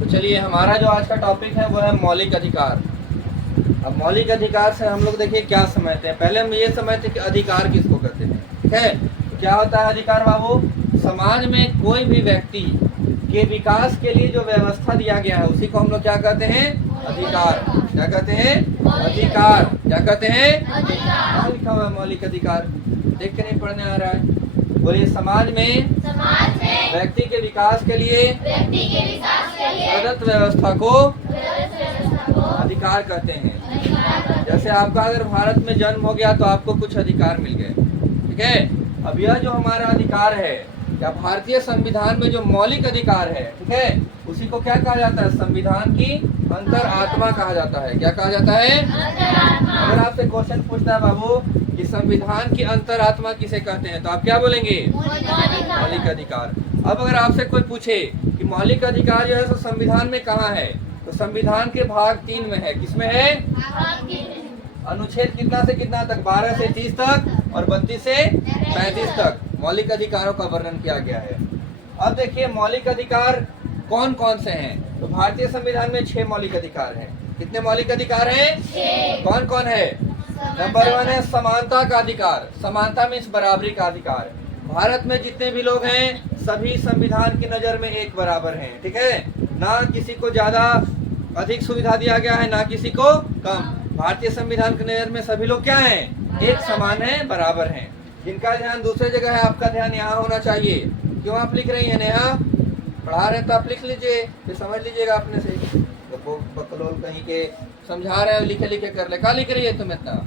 तो चलिए, हमारा जो आज का टॉपिक है वो है मौलिक अधिकार। अब मौलिक अधिकार से हम लोग देखिए क्या समझते हैं। पहले हम ये समझते हैं कि अधिकार किसको कहते हैं, ठीक है। तो क्या होता है अधिकार बाबू? समाज में कोई भी व्यक्ति के विकास के लिए जो व्यवस्था दिया गया है उसी को हम लोग क्या कहते हैं? अधिकार। क्या कहते हैं? अधिकार। क्या कहते हैं? क्या लिखा हुआ है मौलिक अधिकार? देख के नहीं पढ़ने आ रहा है? बोलिए, समाज में व्यक्ति के विकास के लिए प्रदत्त व्यवस्था को अधिकार कहते हैं। जैसे आपका अगर भारत में जन्म हो गया तो आपको कुछ अधिकार मिल गए, ठीक है। अब यह जो हमारा अधिकार है, या भारतीय संविधान में जो मौलिक अधिकार है, ठीक है, उसी को क्या कहा जाता है? संविधान की अंतर आत्मा कहा जाता है। क्या कहा जाता है? अगर आपसे क्वेश्चन पूछता है बाबू कि संविधान की अंतर आत्मा किसे कहते हैं, तो आप क्या बोलेंगे? मौलिक अधिकार। अब अगर आपसे कोई पूछे कि मौलिक अधिकार जो है तो संविधान में कहाँ है, तो संविधान के भाग 3 में है। किसमें है? अनुच्छेद कितना से कितना तक? 12 से 30 तक और 32 से 35 तक मौलिक अधिकारों का वर्णन किया गया है। अब देखिए मौलिक अधिकार कौन कौन से हैं। तो भारतीय संविधान में 6 मौलिक अधिकार हैं। कितने मौलिक अधिकार हैं? कौन कौन है? नंबर 1 है समानता का अधिकार। समानता मीन्स बराबरी का अधिकार। भारत में जितने भी लोग हैं सभी संविधान की नजर में एक बराबर हैं, ठीक है। ना किसी को ज्यादा अधिक सुविधा दिया गया है, ना किसी को कम। भारतीय संविधान की नजर में सभी लोग क्या हैं? एक समान है, बराबर हैं। जिनका ध्यान दूसरे जगह है, आपका ध्यान यहाँ होना चाहिए। क्यों आप लिख रही हैं नेहा? पढ़ा रहे तो आप लिख लीजिए, फिर समझ लीजिएगा अपने से। तो बकलोल कहीं के समझा रहे हैं, लिखे लिखे कर ले। क्या लिख रही है तुम इतना?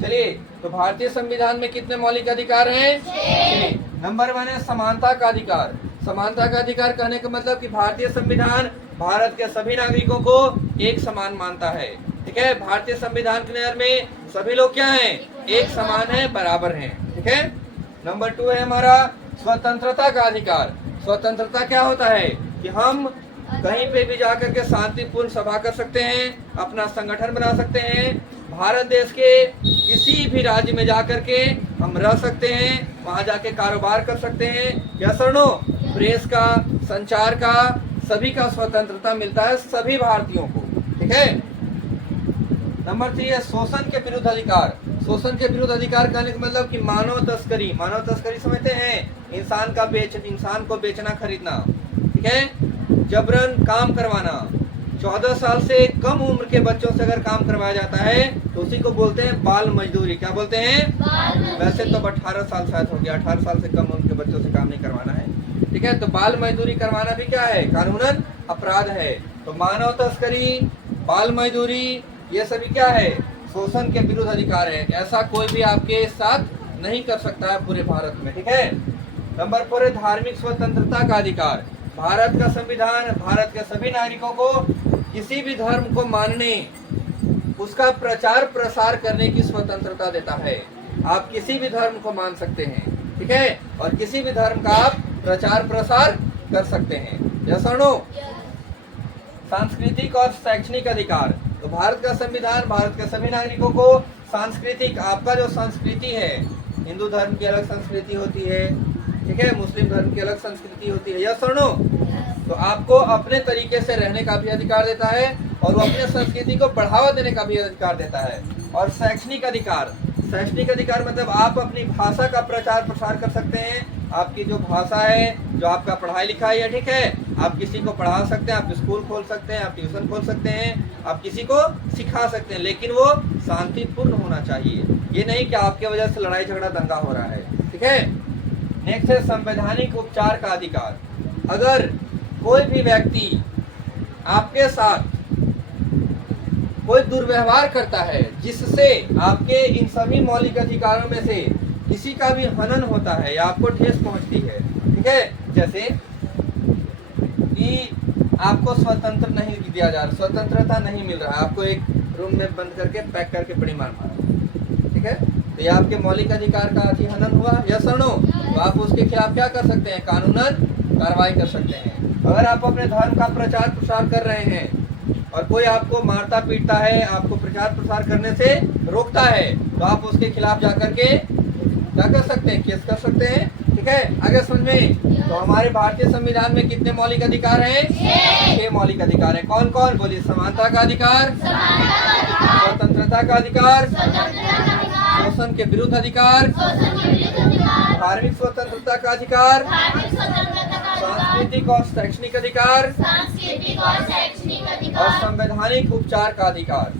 चलिए, तो भारतीय संविधान में कितने मौलिक अधिकार हैं? 6। नंबर 1 है समानता का अधिकार। समानता का अधिकार कहने का मतलब कि भारतीय संविधान भारत के सभी नागरिकों को एक समान मानता है, ठीक है। भारतीय संविधान की नजर में सभी लोग क्या हैं? एक समान है, बराबर हैं, ठीक है। नंबर 2 है हमारा स्वतंत्रता का अधिकार। स्वतंत्रता क्या होता है कि हम कहीं पे भी जाकर के शांतिपूर्ण सभा कर सकते हैं, अपना संगठन बना सकते हैं। भारत देश के किसी भी राज्य में जाकर के हम रह सकते हैं, वहां जाके कारोबार कर सकते हैं। या सुनो, प्रेस का, संचार का, सभी का स्वतंत्रता मिलता है सभी भारतीयों को, ठीक है। नंबर 3 है शोषण के विरुद्ध अधिकार। शोषण के विरुद्ध अधिकार कहने का मतलब कि मानव तस्करी। मानव तस्करी समझते हैं? इंसान को बेचना खरीदना, ठीक है। जबरन काम करवाना। 14 साल से कम उम्र के बच्चों से अगर काम करवाया जाता है तो उसी को बोलते हैं बाल मजदूरी। क्या बोलते हैं? वैसे तो 18 साल शायद हो गया, 18 साल से कम उम्र के बच्चों से काम नहीं करवाना है, ठीक है। तो बाल मजदूरी करवाना भी क्या है? कानूनन अपराध है। तो मानव तस्करी, बाल मजदूरी, ये सभी क्या है? शोषण के विरुद्ध अधिकार है। ऐसा कोई भी आपके साथ नहीं कर सकता है पूरे भारत में, ठीक है। नंबर 4 है धार्मिक स्वतंत्रता का अधिकार। भारत का संविधान भारत के सभी नागरिकों को किसी भी धर्म को मानने, उसका प्रचार प्रसार करने की स्वतंत्रता देता है। आप किसी भी धर्म को मान सकते हैं, ठीक है, और किसी भी धर्म का आप प्रचार प्रसार कर सकते हैं। या सुनो, सांस्कृतिक और शैक्षणिक अधिकार। तो भारत का संविधान भारत के सभी नागरिकों को सांस्कृतिक, आपका जो संस्कृति है, हिंदू धर्म की अलग संस्कृति होती है, ठीक है, मुस्लिम धर्म की अलग संस्कृति होती है। या सुनो, तो आपको अपने तरीके से रहने का भी अधिकार देता है और वो अपने संस्कृति को बढ़ावा देने का भी अधिकार देता है। और शैक्षणिक अधिकार, शैक्षणिक अधिकार मतलब आप अपनी भाषा का प्रचार प्रसार कर सकते हैं। आपकी जो भाषा है, जो आपका पढ़ाई लिखाई है, ठीक है, आप किसी को पढ़ा सकते हैं, आप स्कूल खोल सकते हैं, आप ट्यूशन खोल सकते हैं, आप किसी को सिखा सकते हैं, लेकिन वो शांतिपूर्ण होना चाहिए। ये नहीं कि आपके वजह से लड़ाई झगड़ा दंगा हो रहा है, ठीक है। नेक्स्ट है संवैधानिक उपचार का अधिकार। अगर कोई भी व्यक्ति आपके साथ कोई दुर्व्यवहार करता है जिससे आपके इन सभी मौलिक अधिकारों में से किसी का भी हनन होता है या आपको ठेस पहुंचती है, ठीक है, जैसे कि आपको स्वतंत्र नहीं दिया जा रहा, स्वतंत्रता नहीं मिल रहा, आपको एक रूम में बंद करके पैक करके बड़ी मार मारा, ठीक है, तो ये आपके मौलिक अधिकार का हनन हुआ। या सुनो, तो आप उसके खिलाफ क्या कर सकते हैं? कानूनन कार्रवाई कर सकते हैं। अगर आप अपने धर्म का प्रचार प्रसार कर रहे हैं और कोई आपको मारता पीटता है, आपको प्रचार प्रसार करने से रोकता है, तो आप उसके खिलाफ जाकर के क्या कर सकते हैं? केस कर सकते हैं, ठीक है, आगे समझ में। तो हमारे भारतीय संविधान में कितने मौलिक अधिकार हैं? 6 मौलिक अधिकार हैं। कौन कौन? बोलिए। समानता का अधिकार, स्वतंत्रता का अधिकार, शोषण के विरुद्ध अधिकार, धार्मिक स्वतंत्रता का अधिकार, सांस्कृतिक और शैक्षणिक अधिकार और संवैधानिक उपचार का अधिकार।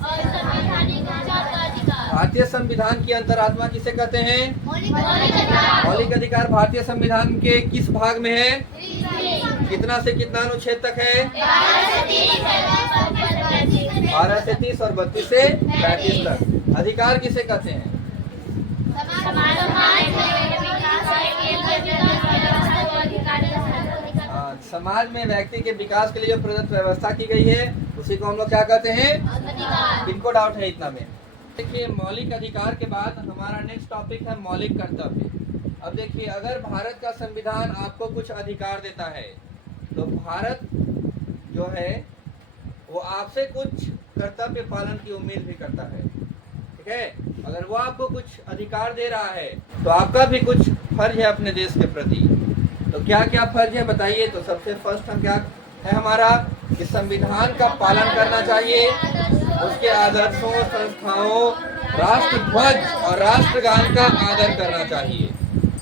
भारतीय संविधान की अंतरात्मा किसे कहते हैं? मौलिक अधिकार भारतीय संविधान के किस भाग में है? कितना से कितना अनुच्छेद तक है? 12 से 30 और 32 से 35 तक। अधिकार किसे कहते हैं? समाज में व्यक्ति के विकास के लिए जो प्रदत्त व्यवस्था की गई है उसी को हम लोग क्या कहते हैं? किनको डाउट है इतना में? देखिए, मौलिक अधिकार के बाद हमारा नेक्स्ट टॉपिक है मौलिक कर्तव्य। अब देखिए, अगर भारत का संविधान आपको कुछ अधिकार देता है तो भारत जो है वो आपसे कुछ कर्तव्य पालन की उम्मीद भी करता है। ठीक है, अगर वो आपको कुछ अधिकार दे रहा है तो आपका भी कुछ फर्ज है अपने देश के प्रति। तो क्या क्या फर्ज है बताइए। तो सबसे फर्स्ट हम क्या है हमारा कि संविधान का पालन करना चाहिए, उसके आदर्शों, संस्थाओं, राष्ट्र ध्वज और राष्ट्रगान का आदर करना चाहिए।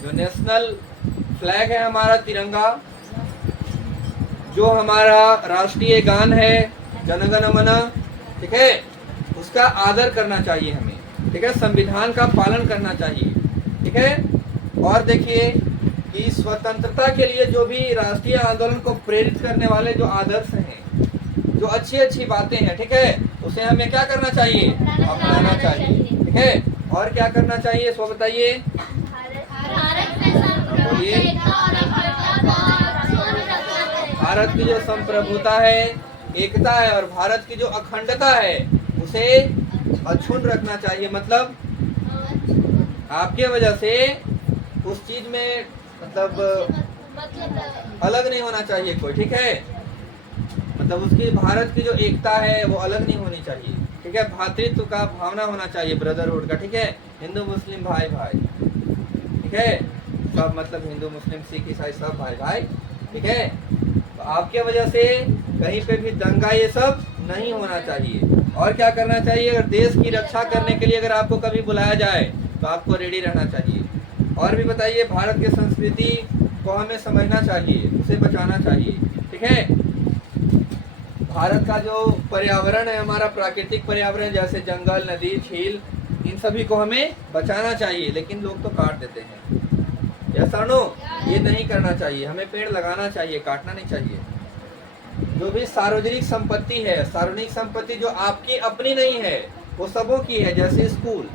जो नेशनल फ्लैग है हमारा तिरंगा, जो हमारा राष्ट्रीय गान है जन गण मन, ठीक है, उसका आदर करना चाहिए हमें। ठीक है, संविधान का पालन करना चाहिए। ठीक है, और देखिए कि स्वतंत्रता के लिए जो भी राष्ट्रीय आंदोलन को प्रेरित करने वाले जो आदर्श हैं, जो अच्छी अच्छी बातें हैं, ठीक है, उसे हमें क्या करना चाहिए? अपनाना चाहिए। ठीक है, और क्या करना चाहिए सो बताइए। भारत की जो संप्रभुता है, एकता है और भारत की जो अखंडता है उसे अक्षुण्ण रखना चाहिए। मतलब आपके वजह से उस चीज में मतलब अलग नहीं होना चाहिए कोई। ठीक है, मतलब उसकी भारत की जो एकता है वो अलग नहीं होनी चाहिए। ठीक है, भातृत्व का भावना होना चाहिए, ब्रदरहुड का। ठीक है, हिंदू मुस्लिम भाई भाई, ठीक है, सब मतलब हिंदू मुस्लिम सिख ईसाई सब भाई भाई। ठीक है, तो आपके वजह से कहीं पे भी दंगा ये सब नहीं होना चाहिए। और क्या करना चाहिए? अगर देश की रक्षा करने के लिए अगर आपको कभी बुलाया जाए तो आपको रेडी रहना चाहिए। और भी बताइए, भारत की संस्कृति को हमें समझना चाहिए, उसे बचाना चाहिए। ठीक है, भारत का जो पर्यावरण है हमारा प्राकृतिक पर्यावरण, जैसे जंगल, नदी, झील, इन सभी को हमें बचाना चाहिए। लेकिन लोग तो काट देते हैं। ऐसा नो, ये नहीं करना चाहिए। हमें पेड़ लगाना चाहिए, काटना नहीं चाहिए। जो भी सार्वजनिक संपत्ति है, सार्वजनिक संपत्ति जो आपकी अपनी नहीं है वो सबों की है। जैसे स्कूल,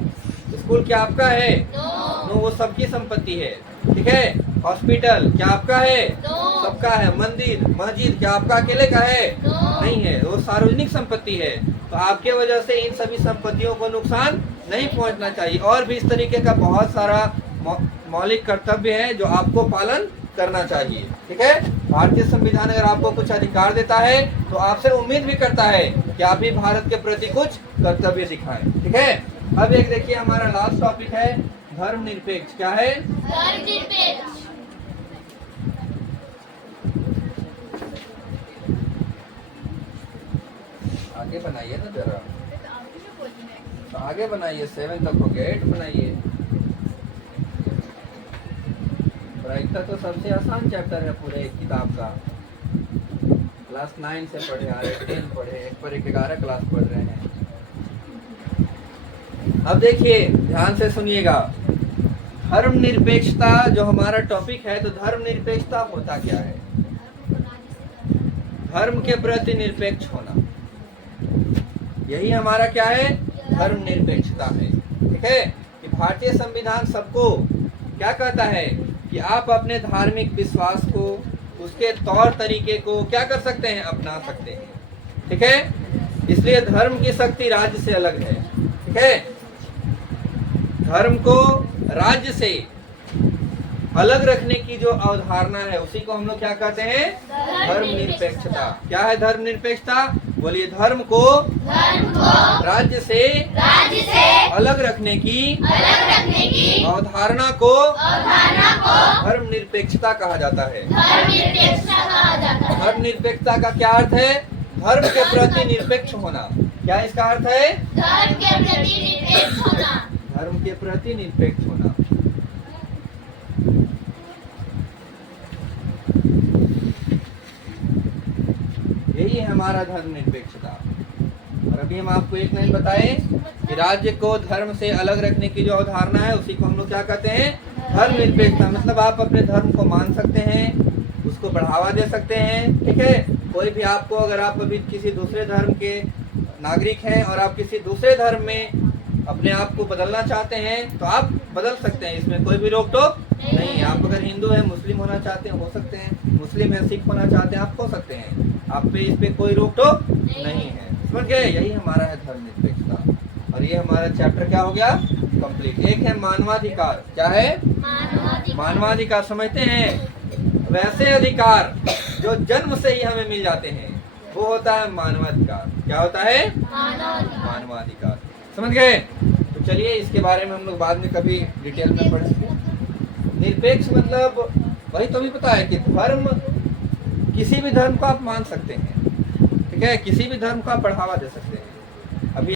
स्कूल क्या आपका है? नो, वो सबकी संपत्ति है। ठीक है, हॉस्पिटल क्या आपका है? सबका है। मंदिर, मस्जिद क्या आपका अकेले का है? नहीं है, वो सार्वजनिक संपत्ति है। तो आपके वजह से इन सभी संपत्तियों को नुकसान नहीं पहुंचना चाहिए। और भी इस तरीके का बहुत सारा मौलिक कर्तव्य है जो आपको पालन करना चाहिए। ठीक है, भारतीय संविधान अगर आपको कुछ अधिकार देता है तो आपसे उम्मीद भी करता है कि आप भी भारत के प्रति कुछ कर्तव्य दिखाएं। ठीक है, अब एक देखिए हमारा लास्ट टॉपिक है धर्मनिरपेक्ष। क्या है? धर्मनिरपेक्ष। आगे बनाइए ना जरा, तो आगे बनाइए, 7 तक हो गया, 8 बनाइए। प्रायिकता तो सबसे आसान चैप्टर है पूरे किताब का। क्लास 9 से पढ़े आ रहे, 10 पढ़े, एक पर एक 11 क्लास पढ़ रहे हैं। अब देखिए ध्यान से सुनिएगा, धर्मनिरपेक्षता जो हमारा टॉपिक है, तो धर्मनिरपेक्षता होता क्या है? धर्म के प्रति निरपेक्ष होना, यही हमारा क्या है? धर्मनिरपेक्षता है। ठीक है, कि भारतीय संविधान सबको क्या कहता है कि आप अपने धार्मिक विश्वास को, उसके तौर तरीके को क्या कर सकते हैं? अपना सकते हैं। ठीक है, इसलिए धर्म की शक्ति राज्य से अलग है। ठीक है, धर्म को राज्य से अलग रखने की जो अवधारणा है उसी को हम लोग क्या कहते हैं, धर्मनिरपेक्षता। क्या है धर्मनिरपेक्षता? बोलिए, धर्म को राज्य से अलग रखने की अवधारणा को धर्मनिरपेक्षता कहा जाता है। धर्मनिरपेक्षता का क्या अर्थ है? धर्म के प्रति निरपेक्ष होना। क्या इसका अर्थ है? धर्म के प्रति निरपेक्ष होना। यही है हमारा धर्मनिरपेक्षता। और अभी हम आपको एक लाइन बताए कि राज्य को धर्म से अलग रखने की जो अवधारणा है उसी को हम लोग क्या कहते हैं, धर्मनिरपेक्षता। मतलब आप अपने धर्म को मान सकते हैं, उसको बढ़ावा दे सकते हैं, ठीक है। कोई भी आपको, अगर आप अभी किसी दूसरे धर्म के नागरिक हैं और आप किसी दूसरे धर्म में अपने आप को बदलना चाहते हैं तो आप बदल सकते हैं, इसमें कोई भी रोक टोक नहीं है। आप अगर हिंदू हैं, मुस्लिम होना चाहते हैं, हो सकते हैं। मुस्लिम है, सिख होना चाहते हैं, आप हो सकते हैं। आप पे इस पे कोई रोक टोक नहीं है। समझ गए? यही हमारा है धर्मनिरपेक्षता। और ये हमारा चैप्टर क्या हो गया, कंप्लीट। एक है मानवाधिकार। क्या है? मानवाधिकार। समझते हैं? वैसे अधिकार जो जन्म से ही हमें मिल जाते हैं वो होता है मानवाधिकार। क्या होता है? मानवाधिकार। समझ गए? तो चलिए इसके बारे में हम लोग बाद में कभी डिटेल में पढ़ेंगे। निरपेक्ष मतलब वही तो भी पता है कि धर्म, किसी भी धर्म को आप मान सकते हैं, ठीक है। किसी भी धर्म को आप बढ़ावा दे सकते हैं।